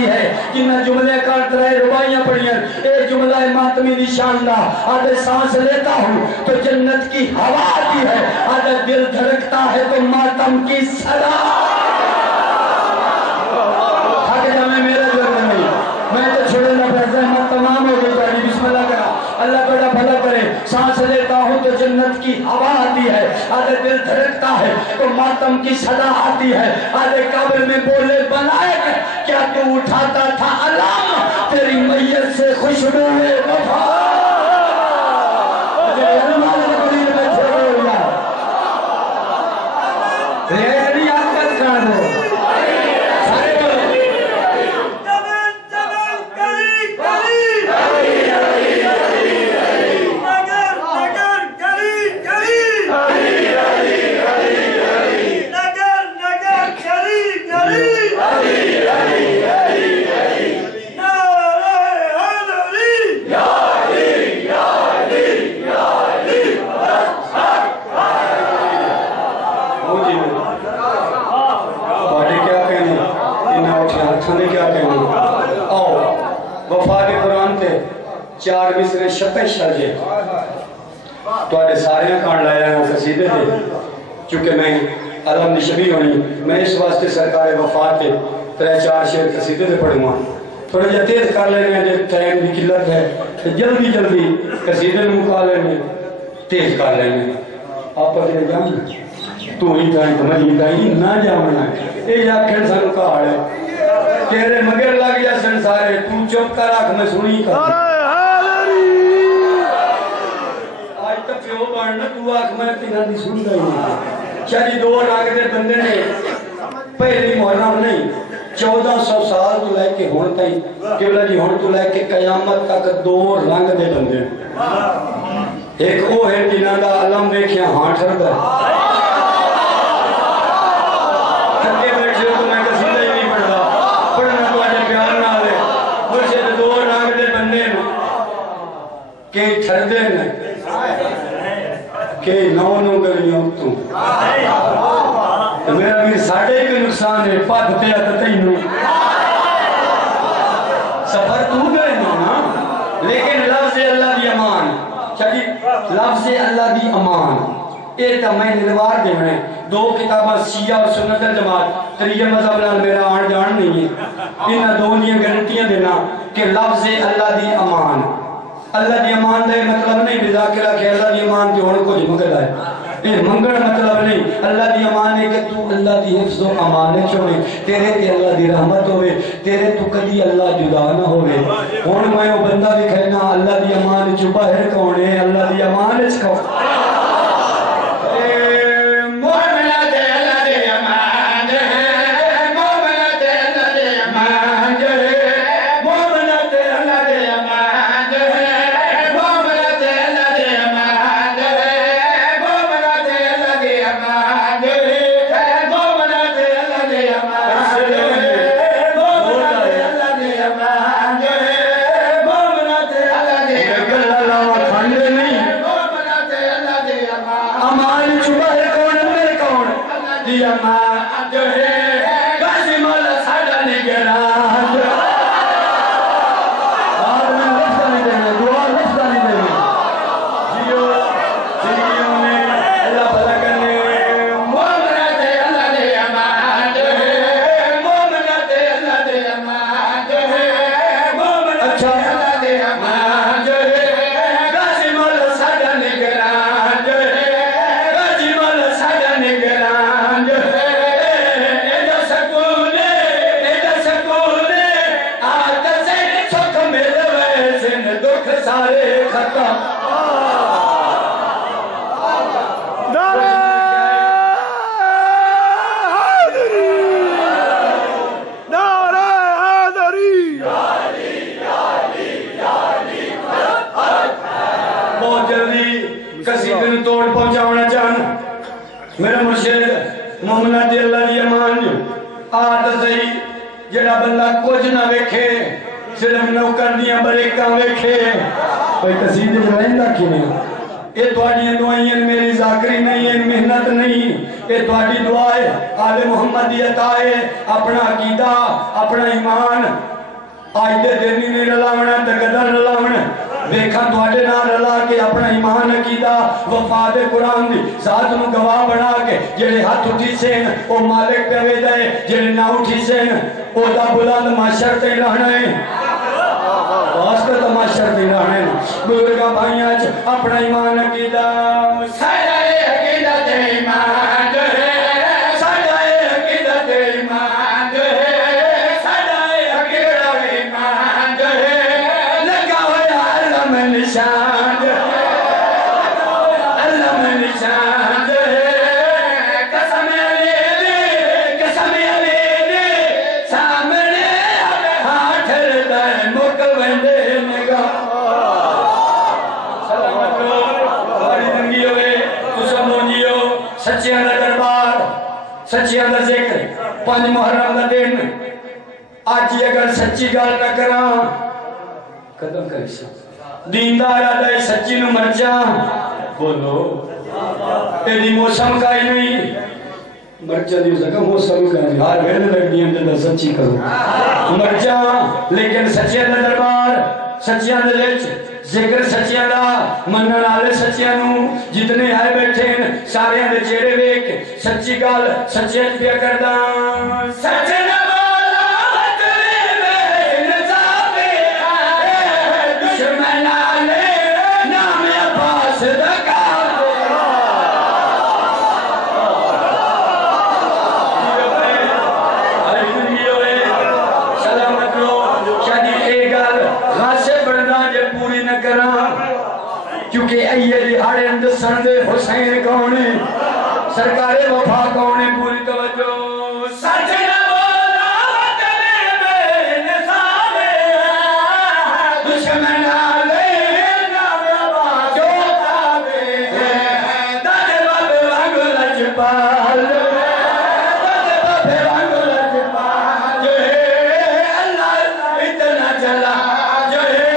دی ہے جنہ جملے کر ترائے روائیاں پڑھیں اے جملہ ماتمی نشان دا آدھے سانس لیتا ہوں تو جنت کی ہوا آتی ہے آدھے دل دھڑکتا ہے تو ماتم کی صدا آگے جامعہ میرا جوڑنے نہیں میں تو چھوڑے نہ پہ زحمت تمام ہو گئی پہلی بسم اللہ کرا اللہ بڑا بھلا کرے سانس لیتا ہوں تو جنت کی ہوا آتی ہے آدھے دل دھڑکتا ہے تو ماتم کی صدا آتی ہے آدھے قبر میں بولے بنائے کیا تو اٹھاتا تھا علام تیری میت سے خوشبو وفا چار مصرے شپے شرجے تو آدھے سارے کان لایا ہیں قصیدے تھے چونکہ میں علم نشبی ہونی میں اس واسطے سرکار وفات کے 3-4 شعر قصیدے تھے پڑھوں گا تھوڑا جا تیز کر لینے ہیں جب ٹائم بھی قلت ہے جلدی جلدی قصیدے مکا لینے تیز کر لینے آپ پتہ جانا تو ہی جائیں تو میں ہی جائیں نہ جاؤنا اے جا کھڑ سن کار ہے تیرے مگر لگ جا سن سارے تو چپ کر آکھ میں سنی کر تو آنکھ میں تینہ دی سن گئی نہیں شاید 2 رنگ دے بندے نے پہلی محرم نہیں 1400 سال تو لے کے ہون تائیں قبلہ جی ہون تو لے کے قیامت تک 2 رنگ دے بندے ایک وہ ہے جنہ دا علم دیکھیا ہاں ٹھر دا تھکے بیٹھے تو میں قصیدہ ہی نہیں پڑھتا پڑھنا تو آجے پیار نہ لے مرشد 2 رنگ دے بندے کہ ٹھر دے نے کہ نو گلیوں تو میرا بھی ساڑھے کے نقصان ہے پاتھ پہ آتا تینوں سفر تو گئے نا لیکن لفظ اللہ دی امان چاہیے لفظ اللہ دی امان ایک میں نروار دے میں 2 کتابہ شیعہ اور سنت الجماعت تریہ مذہب نال میرا آن جان نہیں ہے انہا 2 نیاں گرنٹیاں دینا کہ لفظ اللہ دی امان اللہ دی امان دے مطلب نہیں بذاکرہ کہ اللہ دی امان کی ہونے کو جی مگر آئے یہ منگڑ مطلب نہیں اللہ دی امان ہے کہ تو اللہ دی حفظ و امانت چھوڑے تیرے تے اللہ دی رحمت ہوئے تیرے تو کدی اللہ جدا نہ ہوئے ہون میں وہ بندہ بھی کہنا اللہ دی امان چھو باہر کون ہے اللہ دی امان چھو میرا مرشد محمد اللہ دی امان آتا صحیح جڑا بندہ کچھ نہ ویکھے صرف نوکر دیاں بریکاں ویکھے کوئی قصیدے جو رہندہ کی نہیں یہ تواڈیاں دعائیں میری ذاکری نہیں ہے محنت نہیں یہ تواڈی دعا ہے آل محمد دی عطا ہے اپنا عقیدہ اپنا ایمان آج دے دینی نہیں رلاونا تے قدر رلاونا ویکھاں تواڈے نال رلا کے اپنا ایمان عقیدہ وفاد قرآن دی ذات نو گواہ بنا کے جڑے ہاتھ اٹھی سین او مالک پہ ویدا ہے جڑے نہ اٹھی سین او دا بلند محشر تے رہنا ہے واسطہ تماشر تے رہنا ہے بزرگاں بھائیاں چ اپنا ایمان عقیدہ ساڈا عقیدہ تے ایمان ہے ساڈا عقیدہ تے ایمان ہے ساڈا عقیدہ ایمان ہے لگا ہویا علم نشان علم نشان قسم علی سامنے ہاتھ دے مک وندے نگاہ سلامت رو بڑی زندگی ہوئے تو سب مونجیو سچیاں دا دربار سچیاں دا ذکر 5 محرم دا دن آج یہ اگر سچی گال نہ کراں قدم کریسا دیندار آدھائی سچی نو مرجا بولو ایدی موسم کا ہی نہیں مرجا دیو سکا موسم کا نہیں ہار ویلے لگ دیا جدہ سچی کرو مرجا لیکن سچیاں دا دربار سچیاں دا لیچ ذکر سچیاں دا منن آلے سچیاں نو جتنے آئے بیٹھے ہیں سارے دے چہرے ویک سچی گال سچیاں پیا کردہ سچے نہ بولا مطلے میں نظابے آئے دشمن آلے نام عباس دکا سلامت رو شادی ایک گال غاسب بڑھنا جے پوری نہ کراں کیونکہ ایے دہاڑے اندر سندے حسین کونے سرکار وفا کونے پوری توجہ سچ نہ بولا وطنے میں نصابے دشمن آلے نام عباس جو تابے دادے بابے وانگو لجپال دادے بابے وانگو لجپال جو ہے اللہ اتنا چلا جو ہے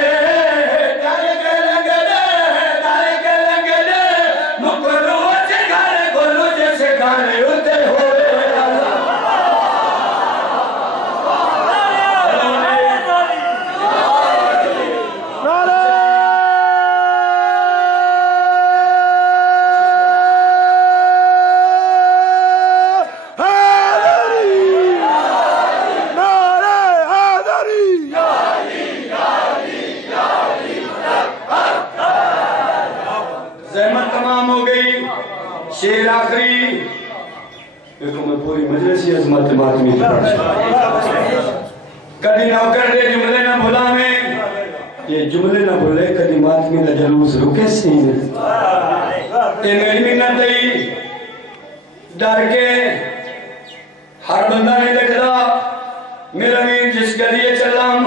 زحمت تمام ہو گئی شیر آخری دیکھو میں پوری مجلسی عظمت ماتمی کی کدی نوکر دے جملے نہ بھلا میں یہ جملے نہ بھولے کدی ماتمی دا جلوس رکے سی یہ میری منت دئی ڈر کے ہر بندہ نہیں دیکھتا میرا میر جس گلیے چلام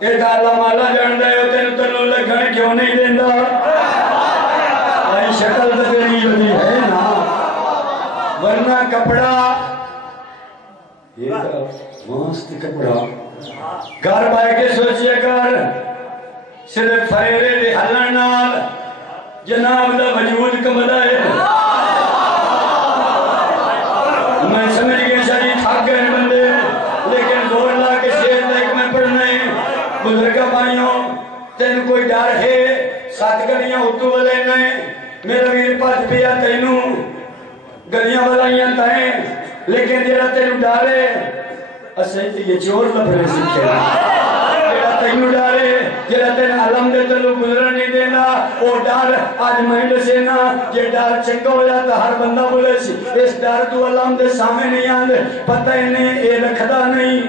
ایک آلہ مالا جان دے ہوتے نتلو لگھن کیوں نہیں دیندہ آئی شکل دبیری ہوئی ہے نا ورنہ کپڑا یہ ماست کپڑا گھر بائے کے سوچئے کر صرف فریرے دے حلن نال جناب دا وجود کمدہ ہے میں سمجھ گئے شریف تھک گئے بندے لیکن زور لا کے شیر تک میں پڑھنے بزرگا بھائیوں تین کوئی ڈر ہے ساتھ گلیاں اتو والے نے میرا ویر پاس پیا تینوں گلیاں والائیاں تائیں لیکن جیرا تینوں ڈارے اسے یہ چور لبنے سکھے جیرا تینوں ڈارے جیرا تین علم دے تلو گزرن نہیں دینا وہ ڈار آج مہنڈ سے نا یہ ڈار چنگا ہو جاتا ہر بندہ بولے سی اس ڈار تو علم دے سامنے نہیں آندے پتہ انہیں اے رکھدا نہیں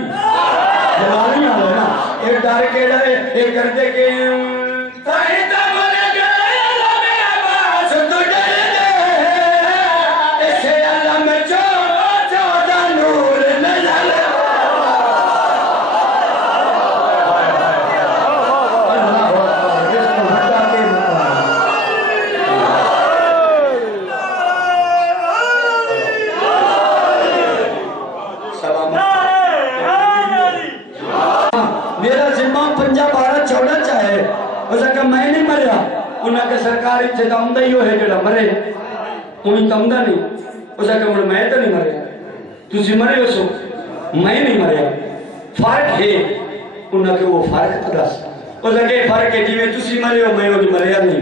جلانی آلے نا ایک ڈار کے ڈارے ایک کردے کے تائیتا بنے گئے علم عباس تو ڈر دے اسے علم چودہ نور نظر میرا ذمہ 5-12 14 چاہے اس کا میں نہیں مریا انہاں کے سرکاری تھے تمدہ ہی ہوئے جڑا مرے انہیں تمدہ نہیں اس نے کہا میں تو نہیں مرے تُسی مرے ہو سو میں نہیں مرے فرق ہے انہاں کے وہ فرق پتا اس نے کہا فرق ہے جی میں تُسی مرے ہو میں وہ مرے نہیں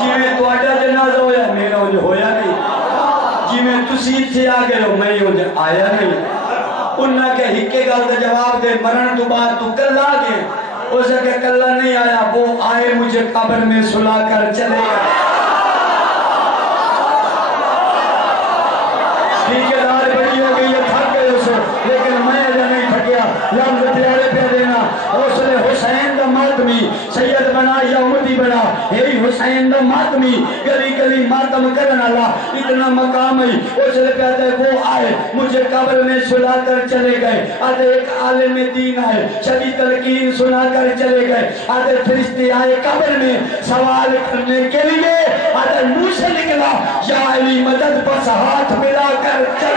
جی میں تو آجا جنازہ ہویا میرا وہ ہویا نہیں جی میں تُسی تھے آگے ہو میں وہ آیا نہیں انہاں کے ہکے گل کا جواب دے مرن تو بعد تو کل آگے اسے کہ کلہ نہیں آیا وہ آئے مجھے قبر میں سلا کر چلے ٹھیک ہے دار بڑی ہو گئی ہے تھک گئے اسے لیکن میں اجا نہیں تھکیا لفظ پیارے پہ دینا حسن حسین دا ماتمی سید بنا یا امتی بنا یہی حسین دا ماتمی گلی گلی ماتم کرنا اللہ اتنا مقام ہے اسے پیارے وہ آئے مجھے قبر میں سلا کر چلے گئے آدھے ایک عالم دین آئے شدید تلقین سنا کر چلے گئے آدھے فرشتے آئے قبر میں سوال کرنے کے لیے آدھے منہ سے نکلا یا علی مدد بس ہاتھ ملا کر چلے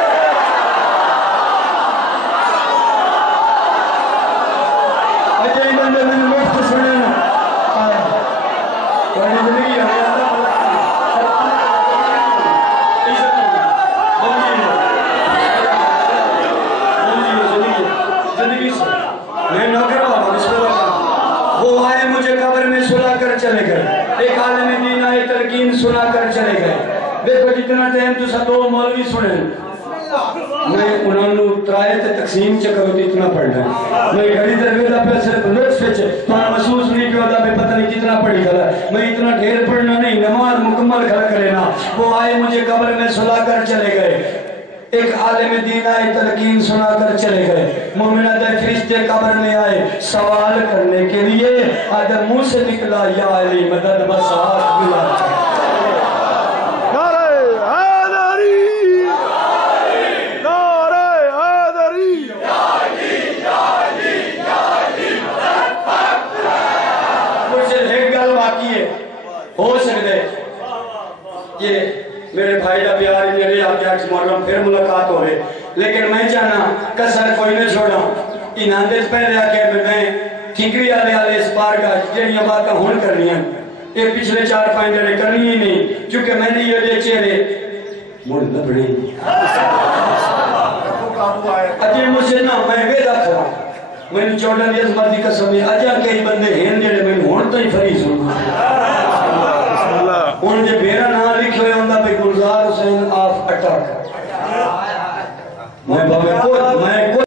اجائی بندے میں مفت سنے نا تو زندگی ہے وہ آئے مجھے قبر میں سلا کر چلے گئے ایک عالم دین آئے تلقین سنا کر چلے گئے دیکھو جتنا ٹائم تو سا دو مولوی سنے میں انہوں نے ترائے تے تقسیم چکر ہوتی اتنا پڑھنا ہے میں گھڑی در ویدہ پہ صرف لطف پہ تو محسوس نہیں کہ ویدہ پہ پتہ نہیں کتنا پڑھی کھلا میں اتنا ڈھیر پڑھنا نہیں نماز مکمل کھلا کرینا وہ آئے مجھے قبر میں سلا کر چلے گئے ایک عالم دین آئے تلقین سنا کر چلے گئے مومنہ دے فرشتے قبر میں آئے سوال کرنے کے لیے آدھے منہ سے نکلا یا علی مدد بس ہاتھ ملا ہو سکتے یہ میرے بھائی دا پیار ہی میرے آپ کے عکس محرم پھر ملاقات ہو رہے لیکن میں چاہنا کسر کوئی نہ چھوڑا ان اندیز پہلے آکے میں ٹھیکری آلے اس بار کا جنیاں باتاں ہون کرنی ہیں یہ پچھلے 4-5 جنے کرنی ہی نہیں چونکہ میں نے یہ دے چہرے مڑ نہ بڑھیں اجے مجھے نہ میں ویدہ کھرا میں نے 14 دیز مردی قسم ہے اجا کئی بندے ہیں جڑے میں ہون تو ہی فریض ہوں ان جے میرا نام لکھے ہوئے ہوندہ پہ گلزار حسین آف اٹاک میں